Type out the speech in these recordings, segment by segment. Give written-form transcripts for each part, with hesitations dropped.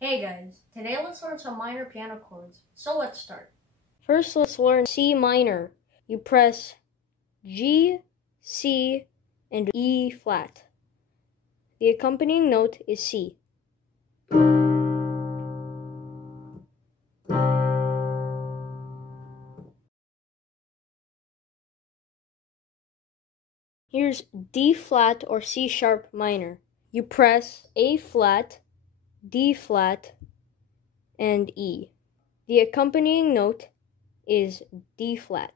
Hey guys, today let's learn some minor piano chords. So let's start. First, let's learn C minor. You press G, C, and E flat. The accompanying note is C. Here's D flat or C sharp minor. You press A flat, D flat, and E. The accompanying note is D flat.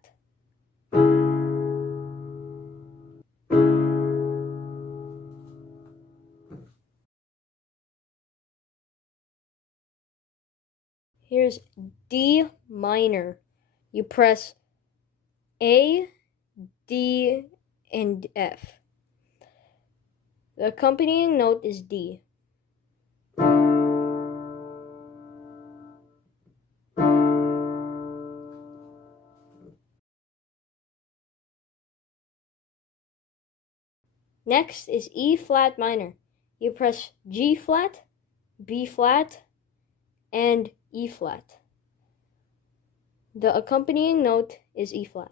Here's D minor. You press A, D, and F. The accompanying note is D. Next is E flat minor. You press G flat, B flat, and E flat. The accompanying note is E flat.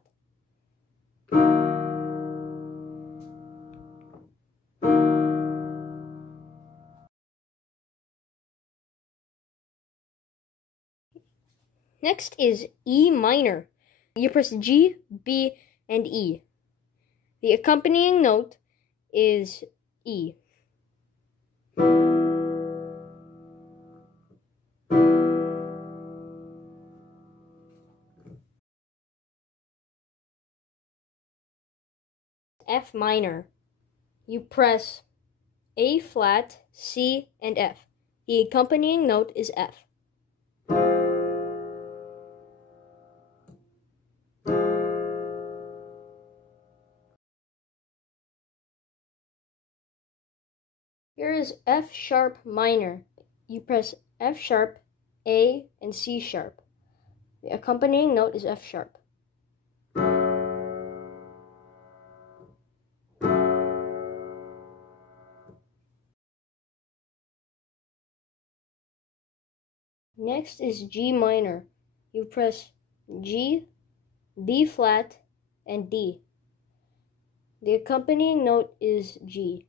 Next is E minor. You press G, B, and E. The accompanying note is E. F minor. You press A flat, C, and F. The accompanying note is F. Here is F sharp minor. You press F sharp, A, and C sharp. The accompanying note is F sharp. Next is G minor. You press G, B flat, and D. The accompanying note is G.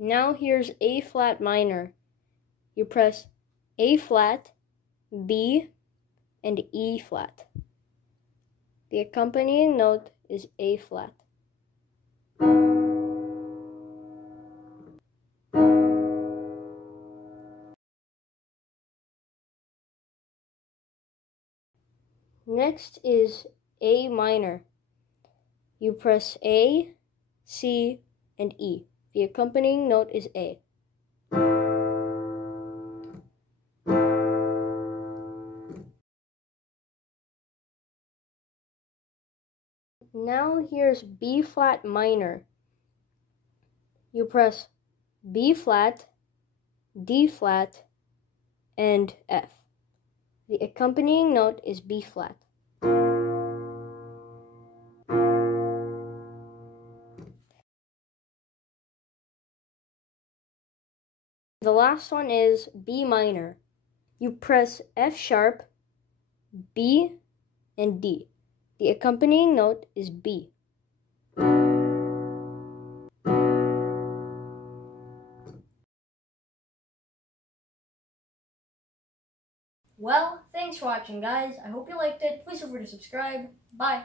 Now here's A flat minor. You press A flat, B, and E flat. The accompanying note is A flat. Next is A minor. You press A, C, and E. The accompanying note is A. Now here's B flat minor. You press B flat, D flat, and F. The accompanying note is B flat. The last one is B minor. You press F sharp, B, and D. The accompanying note is B. Well, thanks for watching guys. I hope you liked it. Please feel free to subscribe. Bye.